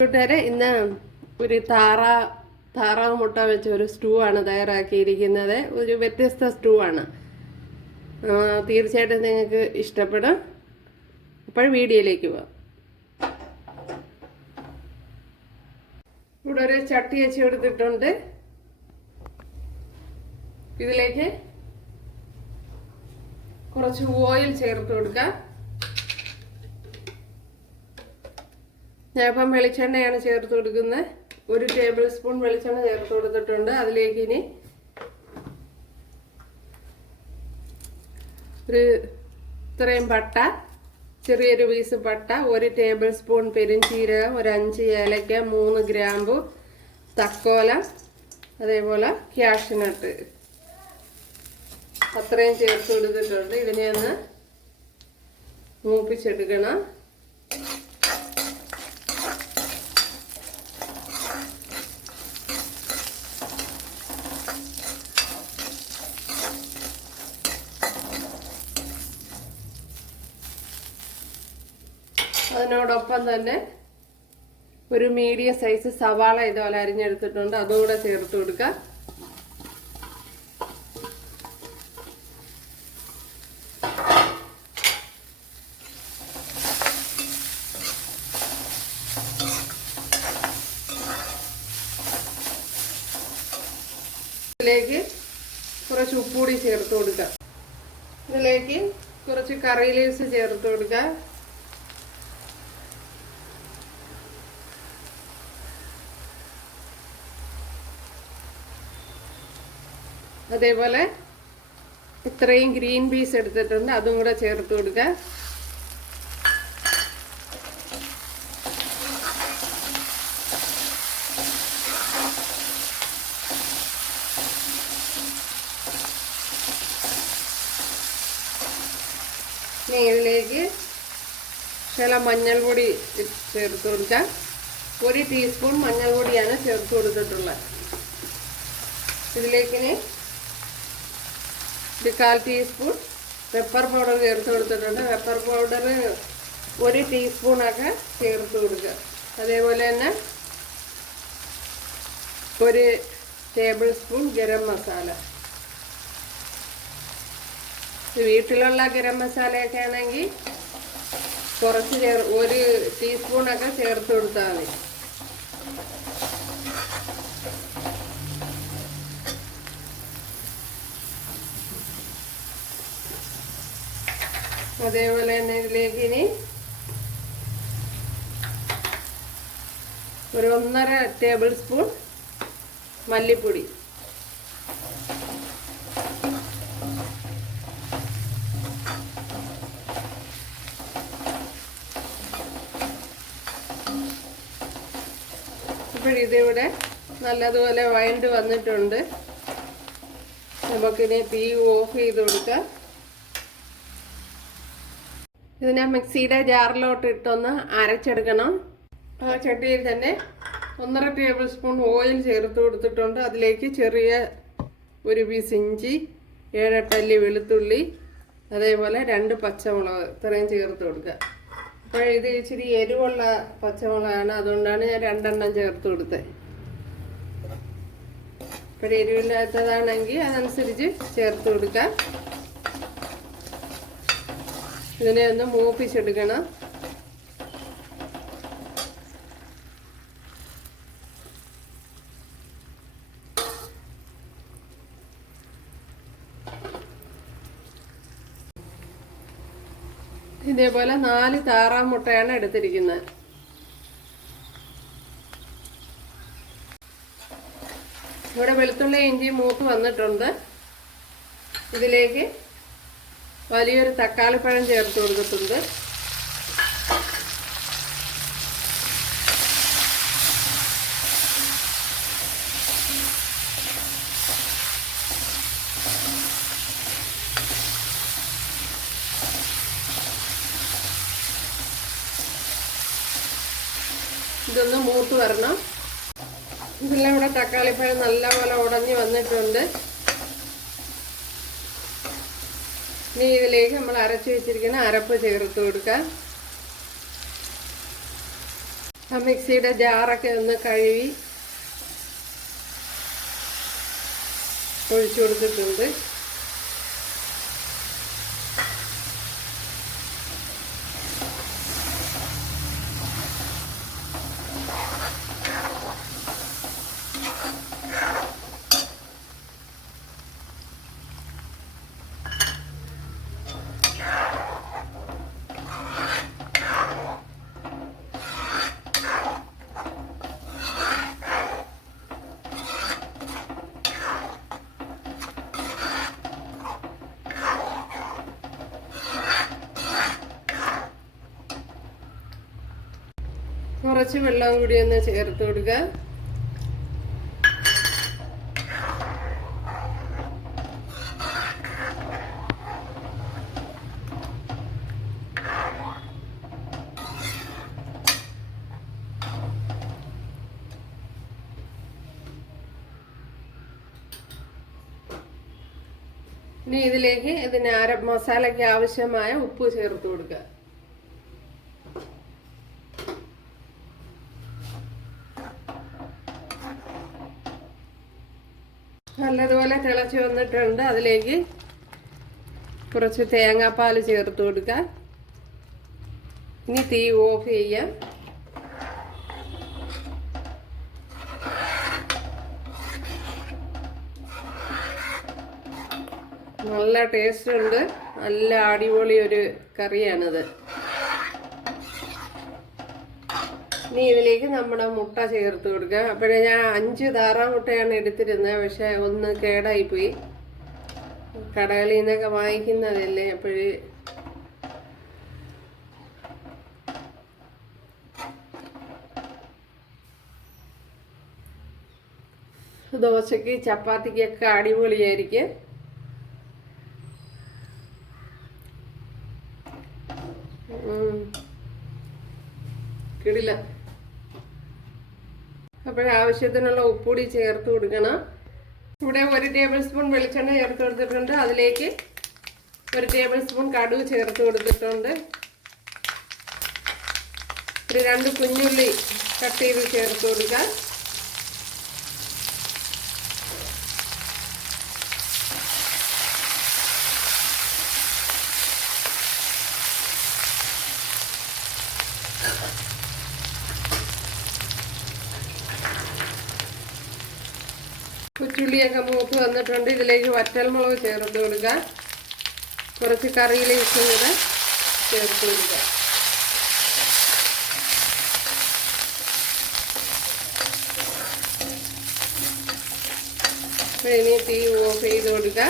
കൂട്ടുകാരെ, ഇന്ന് ഒരു താറാവ് മുട്ട വെച്ച ഒരു സ്റ്റൂ ആണ് തയ്യാറാക്കിയിരിക്കുന്നത്. ഒരു വ്യത്യസ്ത സ്റ്റൂ ആണ്. തീർച്ചയായിട്ടും നിങ്ങൾക്ക് ഇഷ്ടപ്പെടും. അപ്പോൾ വീഡിയോയിലേക്ക് പോവാം. ഇവിടെ ഒരു ചട്ടി വെച്ച് കൊടുത്തിട്ടുണ്ട്. ഇതിലേക്ക് കുറച്ച് ഓയിൽ ചേർത്ത് കൊടുക്കാം. ഞാനിപ്പം വെളിച്ചെണ്ണയാണ് ചേർത്ത് കൊടുക്കുന്നത്. 1 ടേബിൾ സ്പൂൺ വെളിച്ചെണ്ണ ചേർത്ത് കൊടുത്തിട്ടുണ്ട്. അതിലേക്ക് ഇനി ഇത്രയും പട്ട, ചെറിയൊരു പീസ് പട്ട, 1 ടേബിൾ സ്പൂൺ പെരുംജീരകം, ഒരു 5 ഏലക്ക, 3 ഗ്രാമ്പു, തക്കോല, അതേപോലെ ക്യാഷ്നട്ട്, അത്രയും ചേർത്ത് കൊടുത്തിട്ടുണ്ട്. ഇതിനെ ഒന്ന് മൂപ്പിച്ചെടുക്കണം. അതിനോടൊപ്പം തന്നെ ഒരു മീഡിയം സൈസ് സവാള ഇതുപോലെ അരിഞ്ഞെടുത്തിട്ടുണ്ട്. അതുകൂടെ ചേർത്ത് കൊടുക്കാം. ഇതിലേക്ക് കുറച്ച് ഉപ്പുകൂടി ചേർത്ത് കൊടുക്കാം. ഇതിലേക്ക് കുറച്ച് കറി ലീവ്സ് ചേർത്ത് കൊടുക്കാം. അതേപോലെ ഇത്രയും ഗ്രീൻ പീസ് എടുത്തിട്ടുണ്ട്. അതും കൂടെ ചേർത്ത് കൊടുക്കുക. ഇനി ഇതിലേക്ക് ശകലം മഞ്ഞൾപ്പൊടി ചേർത്ത് കൊടുക്കുക. 1 ടീസ്പൂൺ മഞ്ഞൾപ്പൊടിയാണ് ചേർത്ത് കൊടുത്തിട്ടുള്ളത്. ഇതിലേക്കിനി 1/4 ടീസ്പൂൺ പെപ്പർ പൗഡർ ചേർത്ത് കൊടുത്തിട്ടുണ്ട്. പെപ്പർ പൗഡർ 1 ടീസ്പൂണൊക്കെ ചേർത്ത് കൊടുക്കുക. അതേപോലെ തന്നെ 1 ടേബിൾ സ്പൂൺ ഗരം മസാല. വീട്ടിലുള്ള ഗരം മസാലയൊക്കെ ആണെങ്കിൽ കുറച്ച് 1 ടീസ്പൂണൊക്കെ ചേർത്ത് കൊടുത്താൽ മതി. അതേപോലെ തന്നെ ഇതിലേക്ക് ഇനി ഒരു 1.5 ടേബിൾ സ്പൂൺ മല്ലിപ്പൊടി, ഇപ്പോഴിതിവിടെ നല്ലതുപോലെ വഴണ്ട് വന്നിട്ടുണ്ട്. നമുക്കിനി തീ ഓഫ് ചെയ്ത് കൊടുക്കാം. ഇതിനെ മിക്സിയുടെ ജാറിലോട്ട് ഇട്ടൊന്ന് അരച്ചെടുക്കണം. ആ ചട്ടിയിൽ തന്നെ 1.5 ടേബിൾ സ്പൂൺ ഓയിൽ ചേർത്ത് കൊടുത്തിട്ടുണ്ട്. അതിലേക്ക് ചെറിയ ഒരു പീസ് ഇഞ്ചി, 7-8 അല്ലി വെളുത്തുള്ളി, അതേപോലെ 2 പച്ചമുളക്, ഇത്രയും ചേർത്ത് കൊടുക്കുക. അപ്പോൾ ഇത് ഇച്ചിരി എരിവുള്ള പച്ചമുളകാണ്, അതുകൊണ്ടാണ് ഞാൻ 2 എണ്ണം ചേർത്ത് കൊടുത്തത്. ഇപ്പോൾ എരിവില്ലാത്തതാണെങ്കിൽ അതനുസരിച്ച് ചേർത്ത് കൊടുക്കുക. ഇതിനെ ഒന്ന് മൂപ്പിച്ചെടുക്കണം. ഇതേപോലെ 4 താറാവ് മുട്ടയാണ് എടുത്തിരിക്കുന്നത്. ഇവിടെ വെളുത്തുള്ളി ഇഞ്ചി മൂത്ത് വന്നിട്ടുണ്ട്. ഇതിലേക്ക് വലിയൊരു തക്കാളിപ്പഴം ചേർത്ത് കൊടുത്തിട്ടുണ്ട്. ഇതൊന്ന് മൂത്ത് വരണം. ഇതെല്ലാം ഇവിടെ തക്കാളിപ്പഴം നല്ലപോലെ ഉടഞ്ഞ് വന്നിട്ടുണ്ട്. ഇനി ഇതിലേക്ക് നമ്മൾ അരച്ച് വെച്ചിരിക്കുന്ന അരപ്പ് ചേർത്ത് കൊടുക്കാം. ആ മിക്സിയുടെ ജാറൊക്കെ ഒന്ന് കഴുകി ഒഴിച്ചു കൊടുത്തിട്ടുണ്ട്. കുറച്ച് വെള്ളം കൂടി ഒന്ന് ചേർത്ത് കൊടുക്കുക. ഇനി ഇതിലേക്ക് മസാലയ്ക്ക് ആവശ്യമായ ഉപ്പ് ചേർത്ത് കൊടുക്കുക. നല്ലതുപോലെ തിളച്ച് വന്നിട്ടുണ്ട്. അതിലേക്ക് കുറച്ച് തേങ്ങാപ്പാൽ ചേർത്ത് കൊടുക്കുക. ഇനി തീ ഓഫ് ചെയ്യാം. നല്ല ടേസ്റ്റ് ഉണ്ട്. നല്ല അടിപൊളി ഒരു കറിയാണിത്. ഇനി ഇതിലേക്ക് നമ്മുടെ മുട്ട ചേർത്ത് കൊടുക്കുക. അപ്പോഴേ ഞാൻ 5 താറാമുട്ടയാണ് എടുത്തിരുന്നത്. പക്ഷെ ഒന്ന് കേടായിപ്പോയി. കടകളിൽ നിന്നൊക്കെ വാങ്ങിക്കുന്നതല്ലേ. അപ്പോഴേ ദോശയ്ക്ക് ചപ്പാത്തിക്കൊക്കെ അടിപൊളിയായിരിക്കും. കിടില. അപ്പോഴാവശ്യത്തിനുള്ള ഉപ്പുകൂടി ചേർത്ത് കൊടുക്കണം. ഇവിടെ 1 ടേബിൾ സ്പൂൺ വെളിച്ചെണ്ണ ചേർത്ത് കൊടുത്തിട്ടുണ്ട്. അതിലേക്ക് 1 ടേബിൾ സ്പൂൺ കടുക് ചേർത്ത് കൊടുത്തിട്ടുണ്ട്. ഒരു 2 കുഞ്ഞുള്ളി കട്ട് ചെയ്ത് ചേർത്ത് കൊടുക്കുക. കൊച്ചുള്ളിയൊക്കെ മൂത്ത് വന്നിട്ടുണ്ട്. ഇതിലേക്ക് വറ്റൽമുളക് ചേർത്ത് കൊടുക്കുക. കുറച്ച് കറിയിലേക്കും കൂടെ ചേർത്ത് കൊടുക്കുക. ഇനി തീ ഓഫ് ചെയ്ത് കൊടുക്കുക.